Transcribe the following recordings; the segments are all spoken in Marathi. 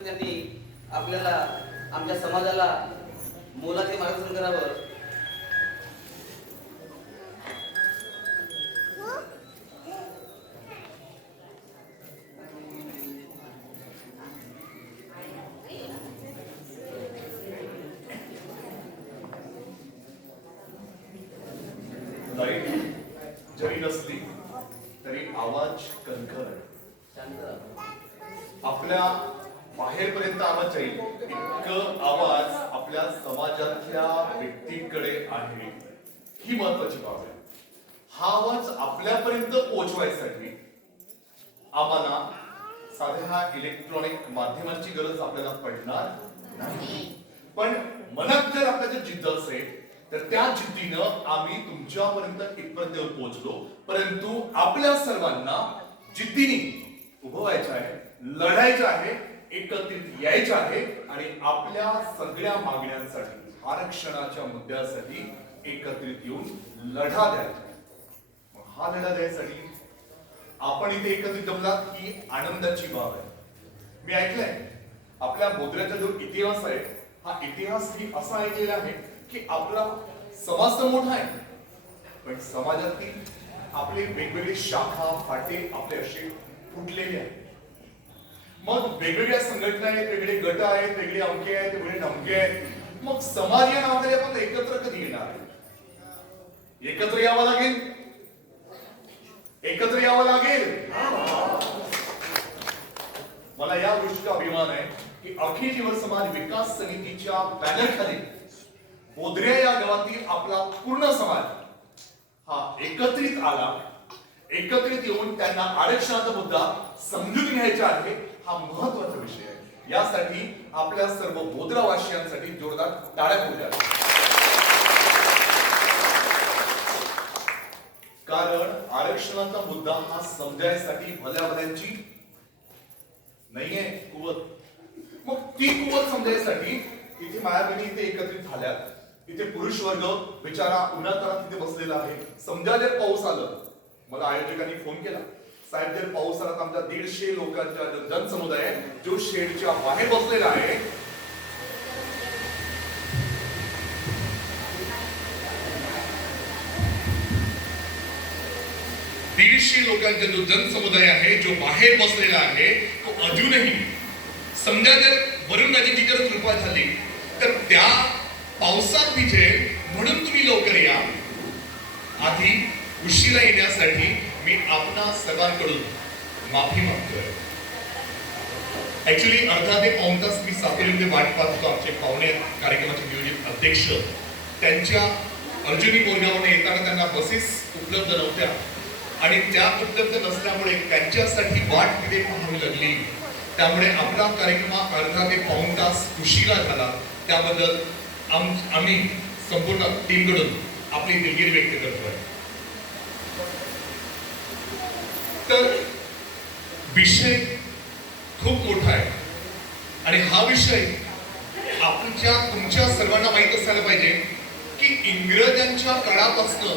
त्यांनी आपल्याला आमच्या समाजाला मोलाचे मार्गदर्शन करावं लाइट जरी नसली तरी आवाज कणखर आहे शांत राहा. आपल्या बाहेरपर्यंत आवाज जाईल इतकं आवाज आपल्या समाजातल्या व्यक्तींकडे आहे ही महत्वाची बाब आहे हा आवाज आपल्यापर्यंत पोहोचवायसाठी आम्हाला साध्या इलेक्ट्रॉनिक माध्यमांची गरज आपल्याला पडणार नाही. पण मनात जर आपल्या जिद्द असेल तर त्या जिद्दीनं आम्ही तुमच्यापर्यंत इथपर्यंत येऊन पोहोचलो. परंतु आपल्या सर्वांना जिद्दीने उभं व्हायचं आहे लढायचं आहे एकत्रित यायचं आहे आणि आपल्या सगळ्या मागण्यांसाठी आरक्षणाच्या मुद्द्यासाठी एकत्रित येऊन लढा द्यायचा हा लढा द्यायसाठी आपण इथे एकत्रित जमलात ही आनंदाची बाब आहे. मी ऐकलंय आपल्या मोद्र्याचा जो इतिहास आहे हा इतिहास मी असा ऐकलेला आहे की आपला समाज तर मोठा आहे पण समाजातील आपले वेगवेगळे शाखा फाटे आपले असे फुटलेले आहेत. मग वेगवेगळ्या संघटना आहेत वेगळे गट आहेत वेगळे अंके आहेत वेगळे नमके आहेत. मग समाज या नावाखाली आपण एकत्र कधी येणार? एकत्र यावं लागेल? एकत्र यावं लागेल. मला या गोष्टीचा अभिमान आहे की अखिल जीवन समाज विकास समितीच्या बॅनरखाली मोदऱ्या या गावातील आपला पूर्ण समाज हा एकत्रित आला. एकत्रित येऊन त्यांना आरक्षणाचा मुद्दा समजून घ्यायचा आहे हा महत्त्वाचा विषय आहे. यासाठी आपल्या सर्व बोधरावासियांसाठी जोरदार टाळ्या होत्या कारण आरक्षणाचा मुद्दा हा समजायसाठी भल्या भल्यांची नाहीये कुवत. मग ती कुवत समजायसाठी इथे माया बहिणी इथे एकत्रित झाल्यात इथे पुरुष वर्ग बिचारा उन्हातानात तिथे बसलेला आहे. समजा जर पाऊस आलं. मला आयोजकांनी फोन केला. साहेब जर पाऊस आला तर आमच्या दीडशे लोकांचा जनसमुदाय जो शेडच्या बाहेर बसलेला आहे दीडशे लोकांचा जो जनसमुदाय आहे जो बाहेर बसलेला आहे तो अजूनही समजा जर वरून माझी जर कृपा झाली तर त्या पावसात विजय म्हणून तुम्ही लवकर या. आधी उशिरा येण्यासाठी मी आपणा सर्वांकडून माफी मागतोय. ऍक्च्युली अर्धा ते पाऊन तास मी सातेरीमध्ये वाट पाहतो आमचे पाहुणे कार्यक्रमाचे नियोजित अध्यक्ष त्यांच्या अर्जुनी बोरगावने येताना त्यांना बसेस उपलब्ध नव्हत्या. आणि त्या उपलब्ध नसल्यामुळे त्यांच्यासाठी वाट तिथे पाहावी लागली. त्यामुळे आपला कार्यक्रम अर्धा ते पाऊण तास उशिरा झाला. त्याबद्दल आम आम्ही संपूर्ण टीमकडून आपली दिलगिरी व्यक्त करतोय तर विषय खूप मोठा आहे. आणि हा विषय आपल्या तुमच्या सर्वांना माहीत असायला पाहिजे की इंग्रजांच्या काळापासून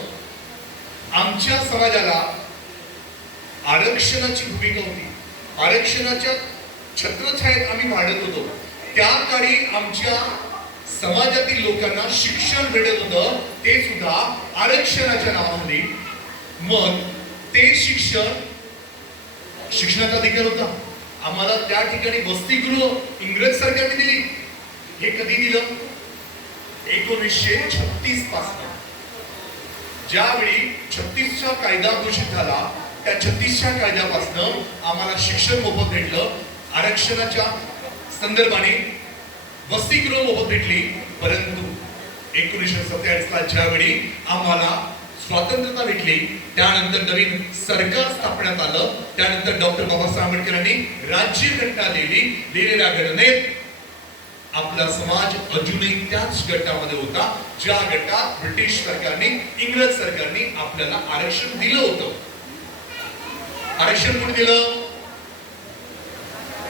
आमच्या समाजाला आरक्षणाची भूमिका होती. आरक्षणाच्या छत्रछायेत आम्ही वाढत होतो. त्या काळी आमच्या समाजातील लोकांना शिक्षण भेटत होतं. ते सुद्धा आरक्षणाच्या नावाखाली मग ते शिक्षण शिक्षणाचा अधिकार होता. आम्हाला त्या ठिकाणी वसतिगृह इंग्रज सरकारने दिली. हे कधी दिलं? एकोणीसशे छत्तीसपासून. ज्यावेळी छत्तीसचा कायदा घोषित झाला त्या छत्तीसच्या कायद्यापासून आम्हाला शिक्षण मोफत भेटलं आरक्षणाच्या संदर्भाने वसतिगृह मोफत भेटली परंतु एकोणीसशे सत्यावीस ज्यावेळी आम्हाला स्वातंत्र्यता भेटली त्यानंतर नवीन सरकार स्थापण्यात आलं त्यानंतर डॉक्टर बाबासाहेब आंबेडकरांनी राज्यघटना लिहिली लिहिलेल्या घटनेत आपला समाज अजूनही त्याच गटामध्ये होता ज्या गटात ब्रिटिश सरकारने इंग्रज सरकारने आपल्याला आरक्षण दिलं होतं. आरक्षण कोणी दिलं?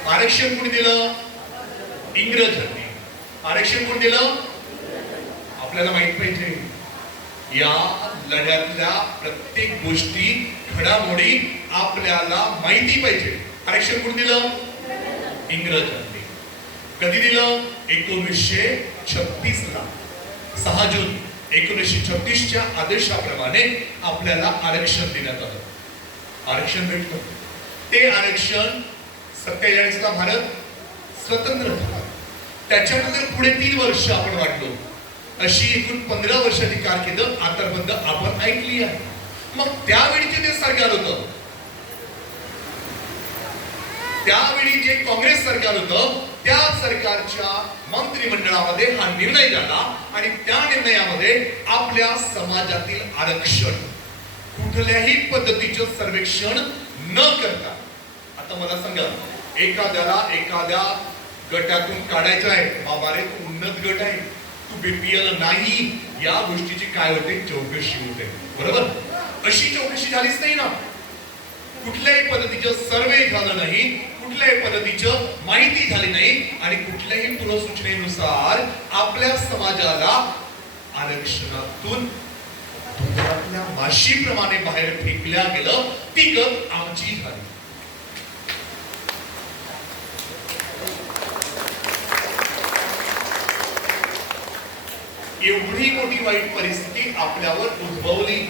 आरक्षण कोणी दिलं? इंग्रजांनी आरक्षण कोण दिलं? आपल्याला माहीत पाहिजे. या लढ्यातल्या प्रत्येक गोष्टी घडामोडी आपल्याला माहिती पाहिजे. आरक्षण कोण दिलं? इंग्रजांनी कधी दिलं? एकोणीसशे छत्तीस ला. सहा जून एकोणीसशे छत्तीसच्या आदेशाप्रमाणे आपल्याला आरक्षण देण्यात आलं. आरक्षण भेटलं. ते आरक्षण सत्तेचाळीसला भारत स्वतंत्र झाला. त्याच्यानंतर पुढे तीन वर्ष आपण वाटलो अशी एकूण पंधरा वर्षाची कारकीर्द आतापर्यंत आपण ऐकली आहे. मग त्यावेळीचे ते सरकार होतं त्यावेळी जे काँग्रेस सरकार होतं त्या सरकारच्या मंत्रिमंडळामध्ये हा निर्णय झाला आणि त्या निर्णयामध्ये आपल्या समाजातील आरक्षण कुठल्याही पद्धतीचं सर्वेक्षण न करता आता मला सांगा एखाद्याला एखाद्या गटातून काढायचं आहे बाबा रे तू उन्नत गट आहे तू बीपीएल नाही या गोष्टीची काय होते? चौकशी होते. बरोबर? अशी चौकशी झालीच नाही ना. कुठल्याही पद्धतीचं सर्वे झालं नाही कुठल्याही पद्धतीचं माहिती झाली नाही आणि कुठल्याही पुनर्सूचनेनुसार आपल्या समाजाला आरक्षणातून दुधातल्या माशीप्रमाणे बाहेर फेकल्या गेलं ती गत आमची झाली. एवढी मोठी वाईट परिस्थिती आपल्यावर उद्भवली.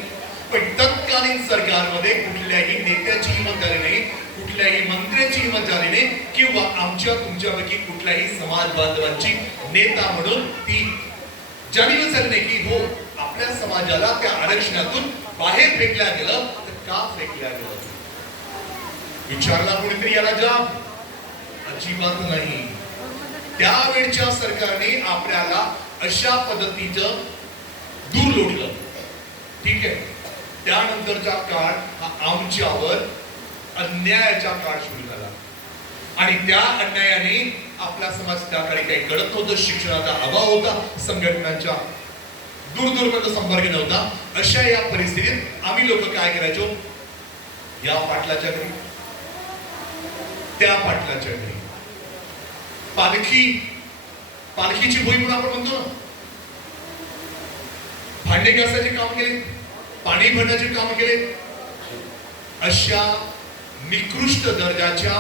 पण तत्कालीन सरकारमध्ये कुठल्याही नेत्याची हिंमत झाली नाही कुठल्याही मंत्र्याची हिंमत झाली नाही किंवा आमच्या तुमच्यापैकी कुठल्याही समाज बांधवांची नेता म्हणून ती जाणीव झाली नाही की हो आपल्या समाजाला त्या आरक्षणातून बाहेर फेकल्या गेलं तर का फेकल्या गेलं? विचारला कोणीतरी याला जाब? अजिबात नाही. त्यावेळच्या सरकारने आपल्याला अशा पद्धतीचं दूर लोटलं. ठीक आहे? त्यानंतरचा काळ हा आमच्यावर अन्यायाचा काळ सुरू झाला. आणि त्या अन्यायाने आपला समाज त्या काही कळत नव्हतं शिक्षणाचा अभाव होता संघटनांच्या दूर दूरपर्यंत संपर्क नव्हता. अशा या परिस्थितीत आम्ही लोक काय करायचो? या पाटलाच्या घरी. त्या पाटलाच्या घरी. पालखी पालखीची होई म्हणून आपण म्हणतो ना. भांडे घासाचे काम केले. पाणी भरण्याचे काम केले. अशा निकृष्ट दर्जाच्या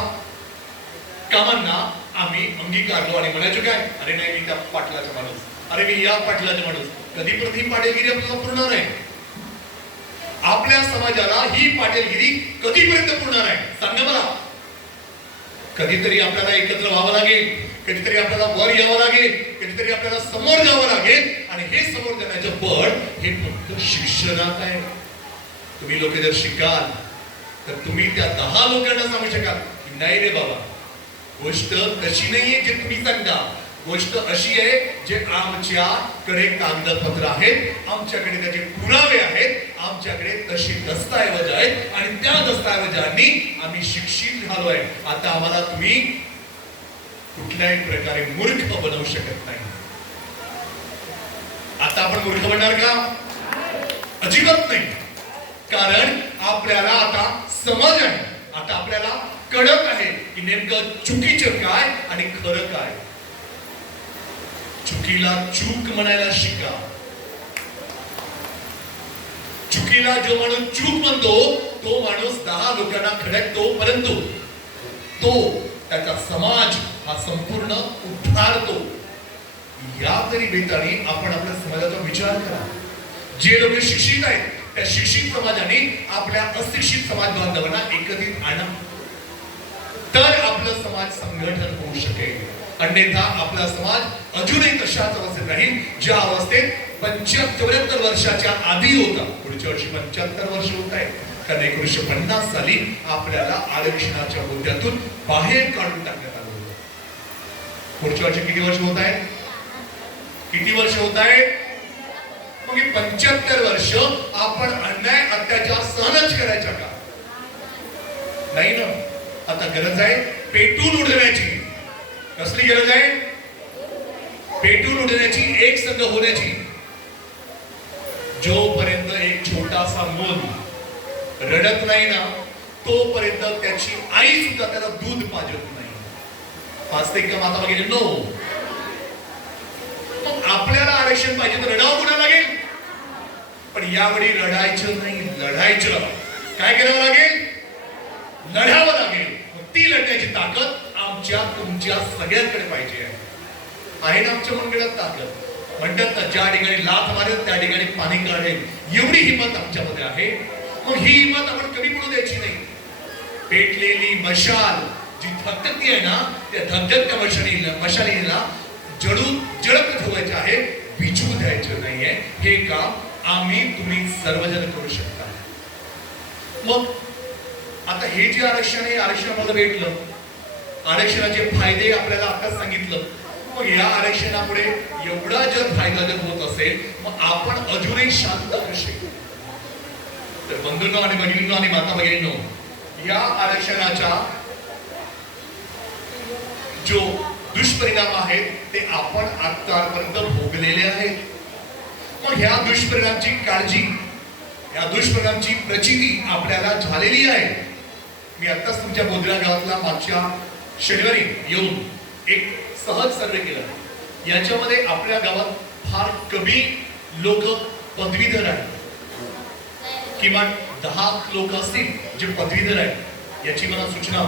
कामांना आम्ही अंगीकारलो आणि म्हणायचो काय? अरे नाही मी त्या पाटलाचा माणूस. अरे मी या पाटलाचा माणूस. कधी ही पाटीलगिरी आपल्याला पुरणार आहे? आपल्या समाजाला ही पाटीलगिरी कधीपर्यंत पुरणार आहे? सांगा मला. कधीतरी आपल्याला एकत्र व्हावं लागेल. कधीतरी आपल्याला वर यावं लागेल. कधीतरी आपल्याला समोर जावं लागेल. आणि हे समोर देण्याचं बळ हे फक्त शिक्षणात आहे. तुम्ही लोक जर शिकाल तर तुम्ही त्या दहा लोकांना सांगू शकाल की नाही रे बाबा गोष्ट तशी नाहीये जे तुम्ही सांगता. गोष्ट अशी आहे जे आमच्याकडे कागदपत्र आहेत आमच्याकडे त्याचे पुरावे आहेत आमच्याकडे तशी दस्तऐवज आहेत आणि त्या दस्तऐवजांनी आम्ही शिक्षित झालोय आता आम्हाला तुम्ही कुठल्याही प्रकारे मूर्ख बनवू शकत नाही. आता आपण मूर्ख म्हणणार का? अजिबात नाही. कारण आपल्याला आता समज आहे. आता आपल्याला कडक आहे की नेमकं चुकीचं काय आणि खरं काय. चुकीला चूक म्हणायला शिका. चुकीला जो माणूस चूक म्हणतो तो माणूस दहा लोकांना खडकतो परंतु तो त्याचा समाज हा संपूर्ण या तरी बेताने आपण आपल्या समाजाचा विचार करा. जे लोक शिक्षित आहेत त्या शिक्षित समाजाने आपल्या अशिक्षित समाज बांधवांना एकत्रित आणा. तर आपलं समाज संघटन होऊ शकेल. अन्यथा आपला समाज अजूनही तशाच अवस्थेत राहील ज्या अवस्थेत पंच्याहत्तर चौऱ्याहत्तर वर्षाच्या आधी होता. पुढच्या वर्षी पंच्याहत्तर वर्ष होत आहे कारण एकोणीसशे पन्नास साली आपल्याला आरक्षणाच्या मुद्द्यातून बाहेर काढून टाकण्यात आलं होतं. पुढच्या वर्षी किती वर्ष होत आहेत? किती वर्ष होत आहे? मग पंच्याहत्तर वर्ष आपण अन्याय अत्याचार सहनच करायचा का? नाही ना. आता गरज आहे पेटून उडवण्याची कसली गरज आहे? पेटून उडवण्याची एक संघ होण्याची. जोपर्यंत एक छोटासा मूल रडत नाही ना तोपर्यंत त्याची आई सुद्धा त्याला दूध पाजत नाही. पाचते का माता वगैरे नो आपल्याला आरक्षण पाहिजे तर रडावं कुठं लागेल? पण यावेळी रडायचं नाही लढायचं. काय करावं लागेल? लढावं लागेल. ती लढण्याची ताकद आमच्या तुमच्या सगळ्यांकडे पाहिजे आहे. ना आमच्या मंगळात ताकद? म्हणतात ना ज्या ठिकाणी लाथ मारेल त्या ठिकाणी पाणी काढेल. एवढी हिंमत आमच्यामध्ये आहे. मग ही हिंमत आपण कमी पडू द्यायची नाही. पेटलेली मशाल जी थकती आहे ना त्या धकधकत्या मशालीला मशालीला जळून जळत ठेवायचे आहे विजू द्यायचं नाहीये. हे काम आम्ही तुम्ही सर्वजण करू शकता. मग आता हे जे आरक्षण आहे आरक्षणामध्ये भेटलं. आरक्षणाचे फायदे आपल्याला आताच सांगितलं. मग या आरक्षणामुळे एवढा जर फायदा जर होत असेल मग आपण अजूनही शांत कसे तर बंधूंनो आणि भगिनींनो आणि माता भगिनींनो या आरक्षणाच्या जो दुष्परिणाम आहेत ते आपण आतापर्यंत भोगलेले आहेत. मग ह्या दुष्परिणामची काळजी या दुष्परिणामची प्रचिती आपल्याला झालेली आहे. मी आत्ताच तुमच्या बोधरा गावातला मागच्या शनिवारी येऊन एक सहज सर्वे केला. याच्यामध्ये आपल्या गावात फार कमी लोक पदवीधर आहेत. किमान दहा लोक असतील जे पदवीधर आहेत. याची मला सूचना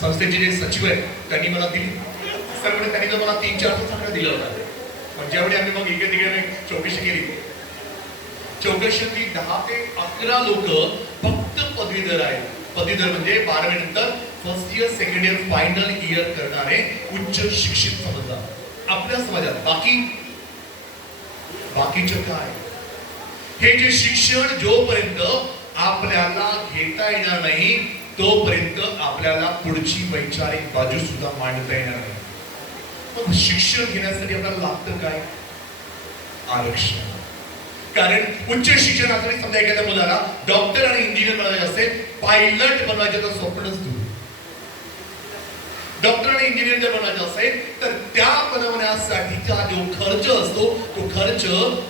संस्थेचे जे सचिव आहेत त्यांनी मला दिली. सर्व त्यांनी तर मला तीन चार आकडा दिलं होता. पण ज्यावेळी आम्ही मग इकडे तिकडे चौकशी केली चौकशीतली दहा ते अकरा लोक फक्त पदवीधर आहेत. पदवीधर म्हणजे बारावी नंतर first year second year final year करणारे उच्च शिक्षित समजतात आपल्या समाजात. बाकी बाकीचे काय? हे जे शिक्षण जोपर्यंत आपल्याला घेता येणार नाही तोपर्यंत आपल्याला पुढची वैचारिक बाजू सुद्धा मांडता येणार नाही. मग शिक्षण घेण्यासाठी आपल्याला लागतं काय? आरक्षण. कारण उच्च शिक्षणासाठी समजा एखाद्या मुलाला डॉक्टर आणि इंजिनियर बनवायचे असेल पायलट बनवायचे तर स्वप्नच दूर. डॉक्टर आणि इंजिनियर जर बनायचं असेल तर त्या बनवण्यासाठीचा जो खर्च असतो तो खर्च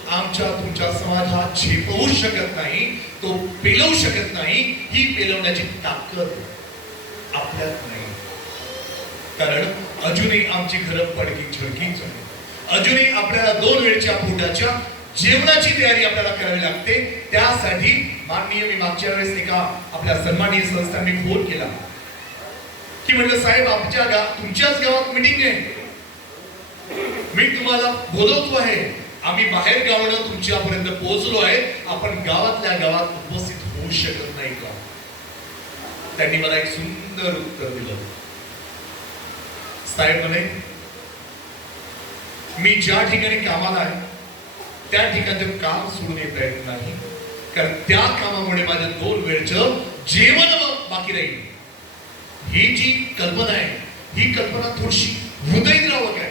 आमच्या तुमच्या समाजात झेपवू शकत नाही तो पेलवू शकत नाही ही पेलवण्याची ताकद आपल्यात नाही. कारण अजूनही आमची घरं पडकी झडकीच आहे अजूनही आपल्याला दोन वेळच्या पोटाच्या जेवणाची तयारी आपल्याला करावी लागते. त्यासाठी माननीय मी मागच्या वेळेस एका आपल्या सन्माननीय संस्थांनी फोन केला. की म्हटलं साहेब आमच्या गाव तुमच्याच गावात मिटिंग आहे. मी तुम्हाला बोलवतो आहे. आम्ही बाहेर गावनं तुमच्यापर्यंत पोहोचलो आहे. आपण गावातल्या गावात उपस्थित होऊ शकत नाही का? त्यांनी मला एक सुंदर उत्तर दिलं. साहेब म्हणे मी ज्या ठिकाणी कामाला आहे त्या ठिकाणचं काम सोडून येता येत नाही. कारण त्या कामामुळे माझं दोन वेळचं जेवण बाकी राहील. ही जी कल्पना आहे ही कल्पना थोडीशी हृदयद्रावक आहे.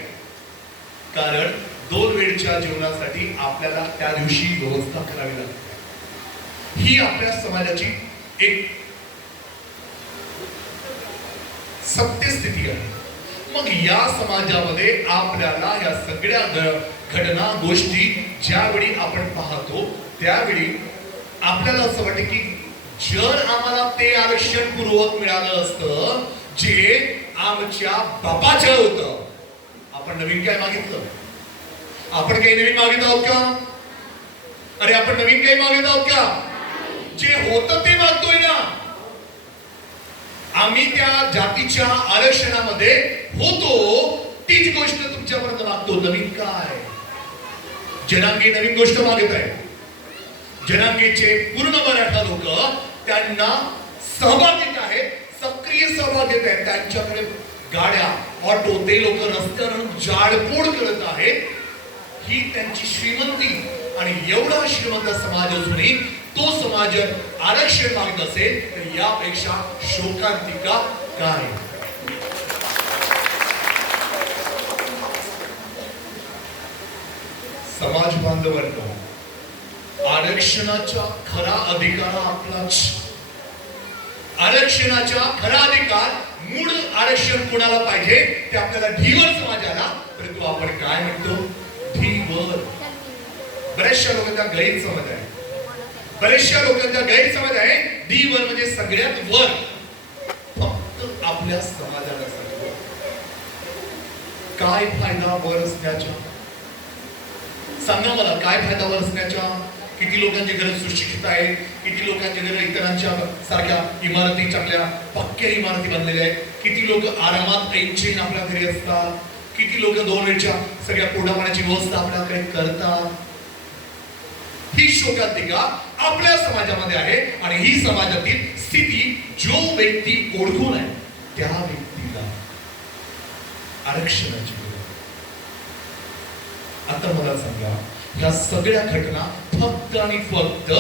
कारण दोन वेळच्या जेवणासाठी आपल्याला त्या दिवशी व्यवस्था करावी लागते. ही आपल्या समाजाची एक सत्यस्थिती आहे. मग या समाजामध्ये आपल्याला या सगळ्या घ- घटना गोष्टी ज्यावेळी आपण पाहतो त्यावेळी आपल्याला असं वाटतं की जर आम्हाला ते आरक्षण पूर्वक मिळालं असतं जे आमच्या बापाचं होतं. आपण नवीन काय मागितलं? आपण काही नवीन मागित आहोत का? अरे आपण नवीन काही मागित आहोत का? जे होतं ते मागतोय ना. आम्ही त्या जातीच्या आरक्षणामध्ये होतो. तीच गोष्ट तुमच्यापर्यंत मागतो नवीन काय? जनांगी नवीन गोष्ट मागत आहे. जनांगीचे पूर्ण मराठा लोक त्यांना सहभाग घेत आहेत सक्रिय सहभाग घेत आहेत. त्यांच्याकडे गाड्या ऑटो ते लोक रस्त्यावर जाडपोड करत आहेत. ही त्यांची श्रीमंती आणि एवढा श्रीमंत समाज असूनही तो समाज आरक्षण मागत असेल तर यापेक्षा शोकांतिका काय? समाज बांधवांनो आरक्षणाचा खरा अधिकार आपलाच. आरक्षणाचा खरा अधिकार मूळ आरक्षण कोणाला पाहिजे ते आपल्याला धीवर समाजाला परंतु आपण काय म्हणतो? धीवर बऱ्याचशा लोकांचा गैरसमज आहे. बऱ्याचशा लोकांचा गैरसमज आहे. ढीवर म्हणजे सगळ्यात वर. फक्त आपल्या समाजाला सांगतो काय फायदा वर असण्याचा? सांगा मला काय फायदा वर असण्याचा? किती लोकांची घरं सुशिक्षित आहेत किती लोकांची घरं इतरांच्या सारख्या इमारती चांगल्या पक्क्या इमारती बांधलेल्या आहेत? किती लोक आरामात ऐनचेन आपल्या घरी असतात? किती लोक दोन वेळच्या सगळ्या पोटापाण्याची व्यवस्था आपल्याकडे करतात? ही शोकांतिका आपल्या समाजामध्ये आहे आणि ही समाजातील स्थिती जो व्यक्ती ओळखून आहे त्या व्यक्तीला आरक्षणाची आता मला सांगा या सगळ्या घटना फक्त आणि फक्त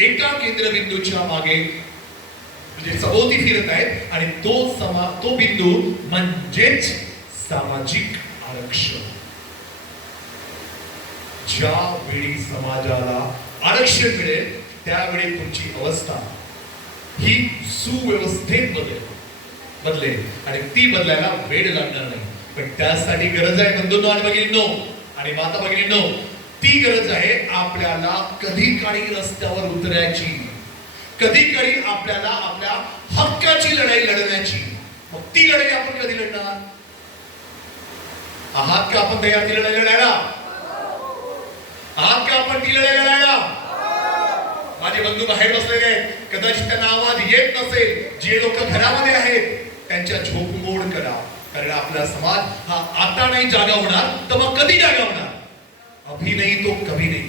एका केंद्रबिंदूच्या मागे म्हणजे सभोवती फिरत आहेत आणि तो समा तो बिंदू म्हणजेच सामाजिक आरक्षण. ज्या वेळी समाजाला आरक्षण मिळेल त्यावेळी तुमची अवस्था ही सुव्यवस्थेत बदलेल. बदलेल. आणि ती बदलायला वेळ लागणार नाही. पण त्यासाठी गरज आहे बंधूंनो आणि भगिनींनो आणि माता भगिनींनो ती गरज आहे आपल्याला कधी काळी रस्त्यावर उतरायची. कधी काळी आपल्याला आपल्या हक्काची लढाई लढण्याची. मग ती लढाई आपण कधी लढणार? आहात का आपण तयार ती लढाई लढायला? आहात का आपण लढाई लढायला माझे बंधू बाहेर बसलेले कदाचित त्यांना आवाज़ येत नसेल, जे लोक घरामध्ये आहेत, त्यांच्या झोप मोड करा. कारण आपला समाज हा आता नाही जागा होणार, तर मग कधी जागा होणार? अभी नाही तो कभी नाही.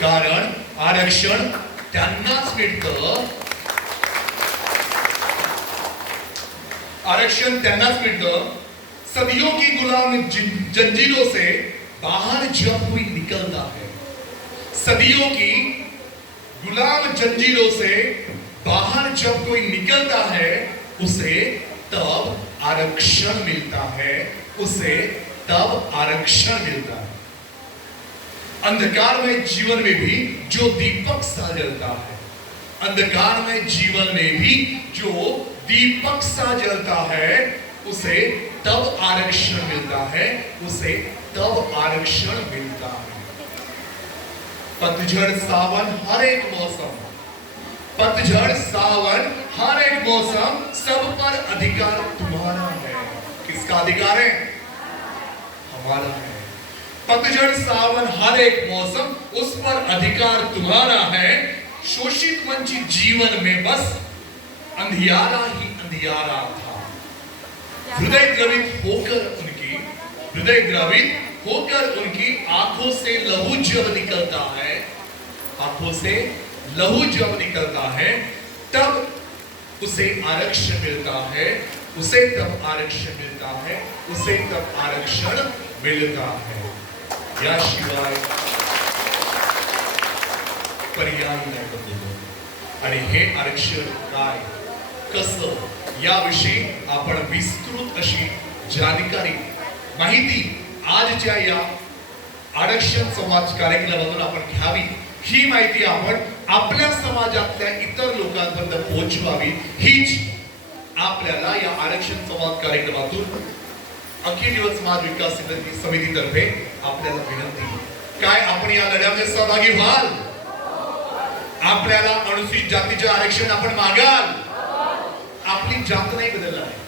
कारण आरक्षण त्यांनाच मिळतं. आरक्षण त्यांनाच मिळतं. सदियों की गुलाम जंजीरों से बाहर जब कोई निकलता है। सदियों की गुलाम जंजीरों से बाहर जब कोई निकलता है, उसे तब आरक्षण मिलता है। उसे तब आरक्षण मिलता है। अंधकार में जीवन में भी जो दीपक सा जलता है, अंधकार में जीवन में भी जो दीपक सा जलता है, उसे तब आरक्षण मिलता है, उसे तब आरक्षण मिलता है। पतझड़ सावन हर एक मौसम। पतझड़ सावन हर एक मौसम, सब पर अधिकार तुम्हारा है। किसका अधिकार है? हमारा है। पतझड़ सावन हर एक मौसम, उस पर अधिकार तुम्हारा है। शोषित वंचित जीवन में बस अंधियारा ही अंधियारा था। हृदय द्रवित होकर उनकी हृदय द्रवित होकर उनकी आँखों से लहू जब निकलता है, आँखों से लहू जब निकलता है, तब उसे आरक्षण मिलता है, उसे तब आरक्षण मिलता है, उसे तब आरक्षण मिलता है। याशिवाय पर्याय नाही बदलतो आणि हे आरक्षण, काय? कसं? याविषयी आपण विस्तृत अशी जानकारी माहिती आजच्या या आरक्षण समाज कार्यक्रमातून आपण घ्यावी. ही माहिती आपण आपल्या समाजातल्या इतर लोकांपर्यंत पोहोचवावी. हीच आपल्याला या आरक्षण संवाद कार्यक्रमातून अखिल दिवस समाज विकास समितीतर्फे आपल्याला विनंती. काय आपण या लढ्यामध्ये सहभागी व्हाल? आपल्याला अनुसूचित जातीचे आरक्षण आपण मागाल? आपली जात नाही बदलणार आहे.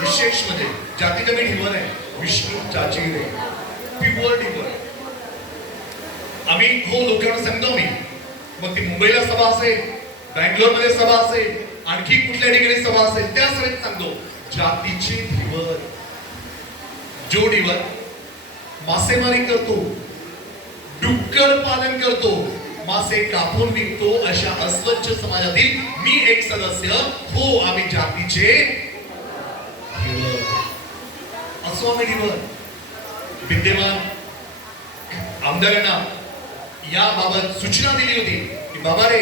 विशेष म्हणजे जाती कमी ठिवर आहे. विष्णू चाचीरे प्युअर डिपर आम्ही हो लोकांना सांगतो मी मग ती मुंबईला सभा असेल बँगलोरमध्ये सभा असेल आणखी कुठल्या ठिकाणी सभा असेल त्या सभेत सांगतो. जातीचे धीवर जो डिवर मासेमारी करतो. डुक्कर पालन करतो. मासे कापून विकतो अशा अस्वच्छ समाजातील मी एक सदस्य. हो आम्ही जातीचे असो विद्यमान आमदारांना याबाबत सूचना दिली होती की बाबा रे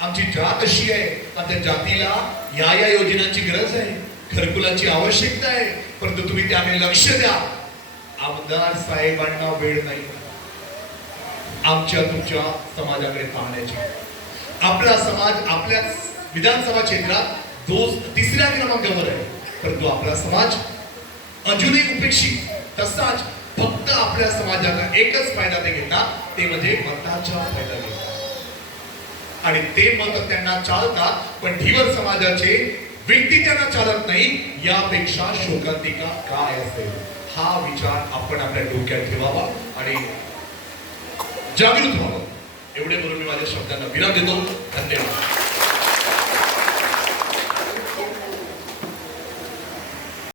आमची जात अशी आहे आता त्या जातीला या या योजनांची गरज आहे घरकुलाची आवश्यकता आहे परंतु तुम्ही त्याने लक्ष द्या. आमदार साहेबांना वेळ नाही. आमच्या तुमच्या समाजाकडे पाहण्याची. आपला समाज आपल्या विधानसभा क्षेत्रात दोस तिसऱ्या क्रमांकावर आहे परंतु आपला समाज अजूनही उपेक्षित. तसाच फक्त आपल्या समाजाचा एकच फायदा ते घेतात ते म्हणजे मताचा फायदा घेतात. आणि ते मत त्यांना चालतात पण धीवर समाजाचे व्यक्ती त्यांना चालत नाही यापेक्षा शोकांतिका काय असेल? हा विचार आपण आपल्या डोक्यात ठेवावा आणि जागृत व्हावं. एवढे बोलून मी माझ्या शब्दांना विराम देतो. धन्यवाद.